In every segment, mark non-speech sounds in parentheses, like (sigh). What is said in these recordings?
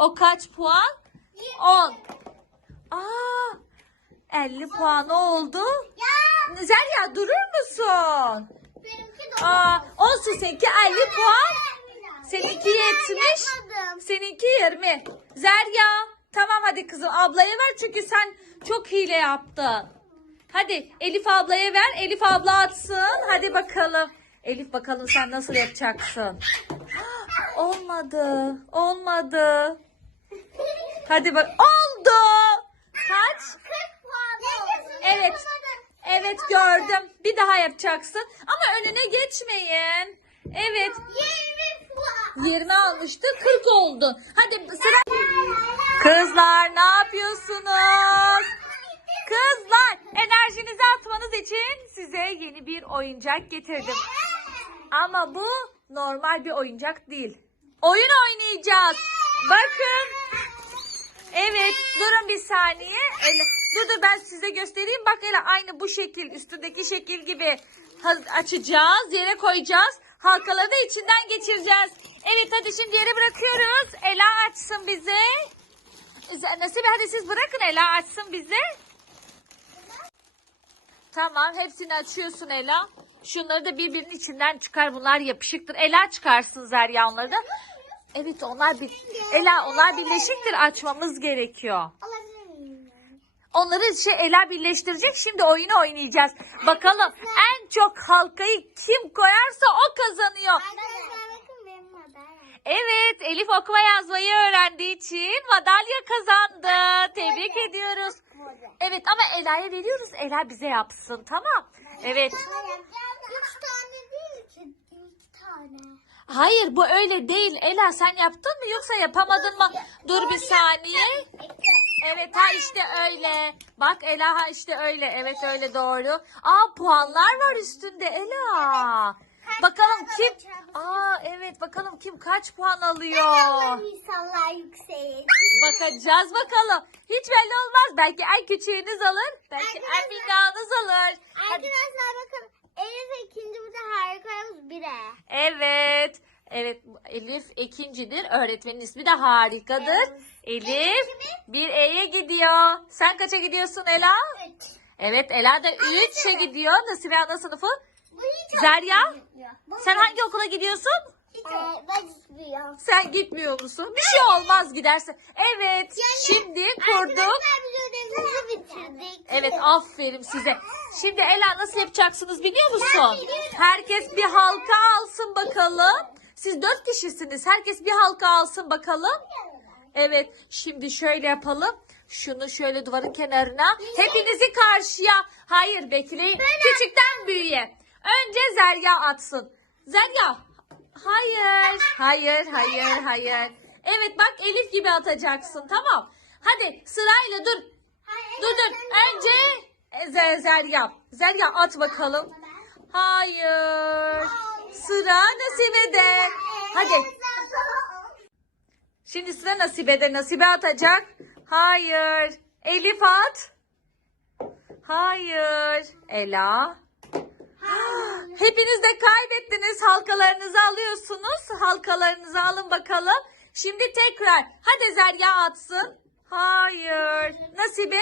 O kaç puan? 10. Aa, 50 puan oldu. Ya Zerya durur musun? Aa, olsun seninki 50 puan. Seninki 70. yapmadım. Seninki 20. Zerya. Tamam hadi kızım ablaya ver çünkü sen çok hile yaptın. Hadi Elif ablaya ver. Elif abla atsın. Hadi bakalım. Elif bakalım sen nasıl yapacaksın. (gasps) Olmadı. Olmadı. Hadi bak. Oldu. Kaç? 40 puan. Evet. Evet gördüm. Bir daha yapacaksın. Ama önüne geçmeyin. Evet. 20 puan. 20 almıştı 40 oldu. Hadi sıra. Kızlar ne yapıyorsunuz? Kızlar enerjinizi atmanız için size yeni bir oyuncak getirdim. Ama bu normal bir oyuncak değil. Oyun oynayacağız. Bakın. Evet durun bir saniye. Ela, dur dur ben size göstereyim. Bak Ela aynı bu şekil üstündeki şekil gibi açacağız. Yere koyacağız. Halkaları da içinden geçireceğiz. Evet hadi şimdi yere bırakıyoruz. Ela açsın bize. Nasibe hadi siz bırakın Ela açsın bize. Tamam hepsini açıyorsun Ela. Şunları da birbirinin içinden çıkar. Bunlar yapışıktır. Ela çıkarsın Zerya onları da. Evet onlar bir Ela onlar birleşiktir açmamız gerekiyor. Onları şey Ela birleştirecek. Şimdi oyunu oynayacağız. Bakalım en çok halkayı kim koyarsa o kazanıyor. Evet Elif okuma yazmayı öğrendiği için madalya kazandı. Tebrik ediyoruz. Evet ama Ela'ya veriyoruz. Ela bize yapsın tamam. Evet. Üç tane değil ki. İki tane. Hayır bu öyle değil. Ela sen yaptın mı yoksa yapamadın mı? Dur bir saniye. Evet ha işte öyle. Bak Ela ha işte öyle. Evet öyle doğru. Aa puanlar var üstünde Ela. Bakalım kim? Aa evet bakalım kim kaç puan alıyor. Bakacağız bakalım. Hiç belli olmaz. Belki en küçüğünüz alır. Belki en Arkadaşlar- büyüğünüz alır. Hadi. Arkadaşlar bakın. Elif ikinci bir de harikayız bire. Evet. Evet Elif ikincidir. Öğretmenin ismi de harikadır. Elif bir E'ye gidiyor. Sen kaça gidiyorsun Ela? Üç. Evet Ela da 3'e gidiyor. Nasibe ana sınıfı. Zerya? Sen hangi okula gidiyorsun? ee, ben gitmiyorum. Sen gitmiyor musun? Bir şey olmaz gidersen. Evet. Şimdi kurduk. Evet aferin size. Şimdi Ela nasıl yapacaksınız biliyor musun? Herkes bir halka alsın bakalım. Siz dört kişisiniz. Herkes bir halka alsın bakalım. Evet şimdi şöyle yapalım. Şunu şöyle duvarın kenarına. Hepinizi karşıya. Hayır bekleyin. Küçükten büyüğe. Önce Zerya atsın. Zerya. Hayır. Hayır hayır hayır. Evet bak Elif gibi atacaksın tamam. Hadi sırayla dur. Dur dur. Önce Zer, Zerya. Zerya at bakalım. Hayır. Sıra Nasibe'de. Hadi. Şimdi sıra Nasibe'de. Nasibe atacak. Hayır. Elif at. Hayır. Ela. Hepiniz de kaybettiniz. Halkalarınızı alıyorsunuz. Halkalarınızı alın bakalım. Şimdi tekrar. Hadi Zerya atsın. Hayır. Nasibe.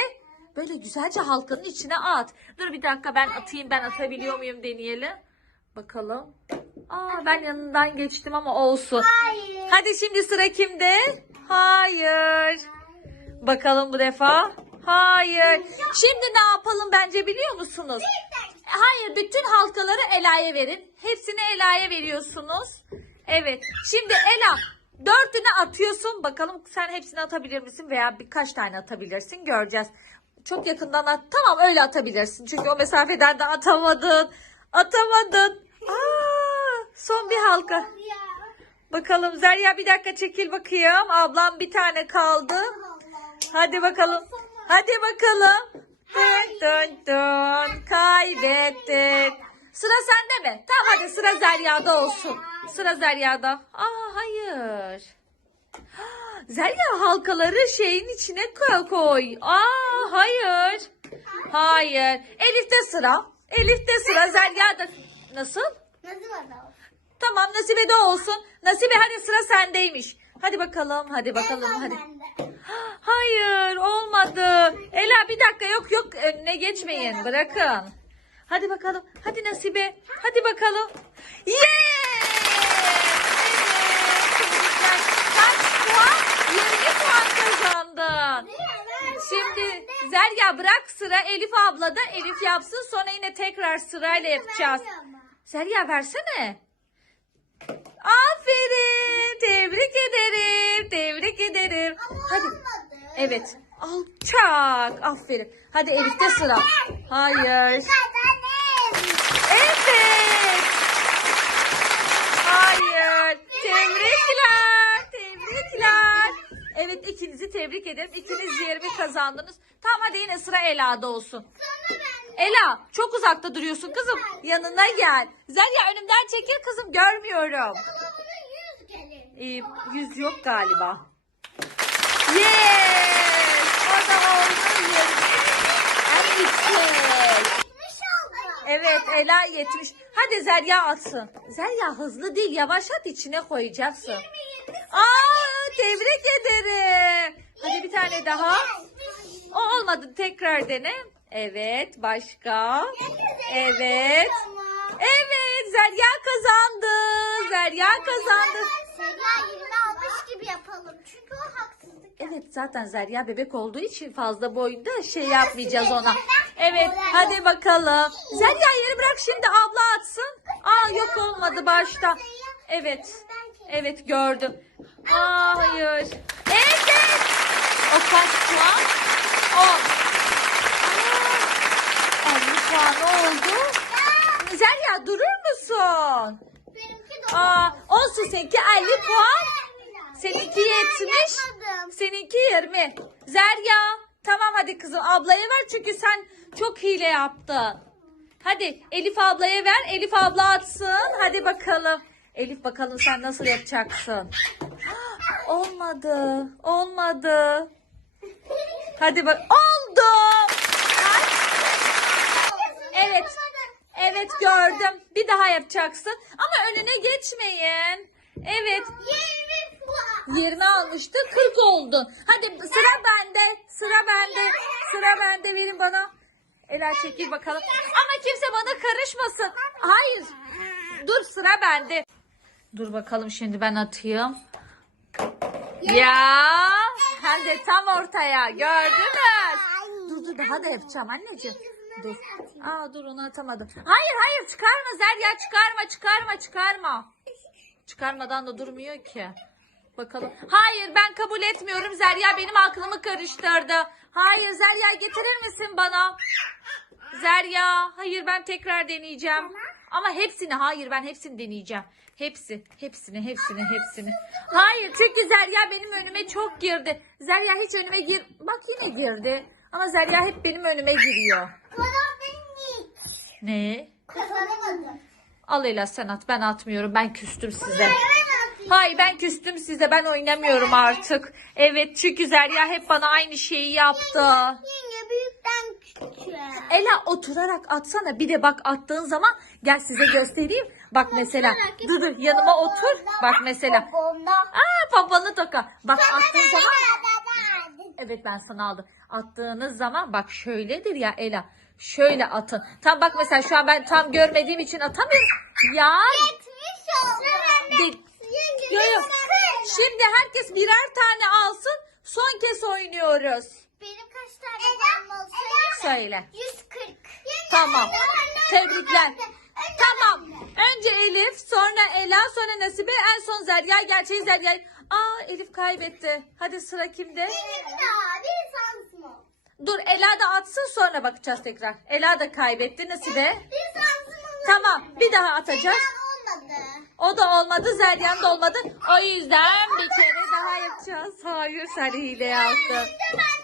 Böyle güzelce halkanın içine at. Dur bir dakika ben atayım. Ben atabiliyor muyum deneyelim. Bakalım. Aa ben yanından geçtim ama olsun. Hayır. Hadi şimdi sıra kimde? Hayır. Bakalım bu defa. Hayır. Şimdi ne yapalım bence biliyor musunuz? Hayır bütün halkaları Ela'ya verin. Hepsini Ela'ya veriyorsunuz. Evet. Şimdi Ela dörtünü atıyorsun. Bakalım sen hepsini atabilir misin veya birkaç tane atabilirsin. Göreceğiz. Çok yakından at. Tamam öyle atabilirsin. Çünkü o mesafeden de atamadın. Atamadın. Aa, (laughs) son bir halka. Bakalım Zerya bir dakika çekil bakayım. Ablam bir tane kaldı. Hadi bakalım. Hadi bakalım. Dön dön dön. Kaybettin. Sıra sende mi? Tamam hadi sıra Zerya'da olsun. Sıra Zerya'da. Aa hayır. Zerya halkaları şeyin içine koy. Aa hayır. Hayır. Elif'te sıra. Elif'te sıra Zerya'da. Nasıl? Nasıl Tamam Nasibe'de olsun. Nasibe hadi sıra sendeymiş. Hadi bakalım. Hadi bakalım. Hadi. (gasps) Hayır olmadı. Ela bir dakika yok yok önüne geçmeyin bırakın. Hadi bakalım. Hadi Nasibe. Hadi bakalım. Yes! Evet. Kaç puan? 20 puan kazandın. Şimdi Zerya bırak sıra Elif abla da Elif yapsın sonra yine tekrar sırayla yapacağız. Zerya versene. Aferin. Tebrik ederim. Tebrik ederim. Hadi. Evet. Alçak. Aferin. Hadi Elif'te sıra. Hayır. Evet. Hayır. Tebrikler. Tebrikler. Evet ikinizi tebrik ederim. İkiniz 20 kazandınız. Tamam hadi yine sıra Ela'da olsun. Ela çok uzakta duruyorsun kızım. Yanına gel. Zerya önümden çekil kızım görmüyorum. Ee, yüz yok galiba. Yes! O da oldu 20. Hem yüksek. Evet Ela 70. Hadi Zerya atsın. Zerya hızlı değil yavaş at içine koyacaksın. Aa tebrik ederim. Hadi bir tane daha. O olmadı tekrar dene. Evet başka. Evet. Evet Zerya kazandı. Zerya kazandı. Seda 20 almış gibi yapalım. Çünkü o haksızlık. Evet zaten Zerya bebek olduğu için fazla boyunda şey yapmayacağız ona. Evet hadi bakalım. Zerya yeri bırak şimdi abla atsın. Aa yok olmadı başta. Evet. Evet gördüm. Aa, hayır. Evet. O kaç puan? 10. Aa, 50 puan oldu. Zerya durur musun? Aa, olsun seninki 50 puan. Seninki 70. Yapmadım. Seninki 20. Zerya. Tamam hadi kızım ablaya ver çünkü sen çok hile yaptın. Hadi Elif ablaya ver. Elif abla atsın. Hadi bakalım. Elif bakalım sen nasıl yapacaksın. (gasps) Olmadı. Olmadı. Hadi bak. Oldu. Evet. Evet gördüm. Bir daha yapacaksın. Ama önüne geçmeyin. Evet. 20 puan. 20 almıştı 40 oldu. Hadi sıra bende. Sıra bende. Sıra bende verin bana. Ela çekil bakalım. Ama kimse bana karışmasın. Hayır. Dur sıra bende. Dur bakalım şimdi ben atayım. Ya hem de tam ortaya gördünüz. Dur dur daha da yapacağım anneciğim. Dur. Aa dur onu atamadım. Hayır hayır çıkarma Zerya çıkarma çıkarma çıkarma. Çıkarmadan da durmuyor ki. Bakalım. Hayır ben kabul etmiyorum. Zerya benim aklımı karıştırdı. Hayır Zerya getirir misin bana? Zerya hayır ben tekrar deneyeceğim. Ama hepsini hayır ben hepsini deneyeceğim. Hepsi hepsini hepsini hepsini. Hayır çünkü Zerya benim önüme çok girdi. Zerya hiç önüme gir. Bak yine girdi. Ama Zerya hep benim önüme giriyor. Ne? Kazanamadım. Al Ela sen at ben atmıyorum ben küstüm size. Hayır ben küstüm size ben oynamıyorum artık. Evet çünkü Zerya hep bana aynı şeyi yaptı. Yenge büyükten küçüğe. Ela oturarak atsana bir de bak attığın zaman gel size göstereyim. Bak mesela dur dur yanıma otur. Bak mesela. Aa papalı toka. Bak attığın zaman. Evet ben sana aldım. Attığınız zaman bak şöyledir ya Ela. Şöyle atın. Tam bak mesela şu an ben tam görmediğim için atamıyorum. Ya. Yetmiş oldu. Yo, yo. Şimdi herkes birer tane alsın. Son kez oynuyoruz. Benim kaç tane bombam olsaydı? Söyle. 140. Tamam. Tebrikler. Tamam. Önce Elif, sonra Ela, sonra Nasibe, en son Zerya. Gerçeği Zerya. Aa Elif kaybetti. Hadi sıra kimde? Benim daha oldu. Dur Ela da atsın sonra bakacağız tekrar. Ela da kaybetti. Nasibe. Oldu. Tamam bir daha atacağız. olmadı. O da olmadı. Zerya'nın da olmadı. O yüzden bir kere daha yapacağız. Hayır sen hile yaptın. Tamam. Ben.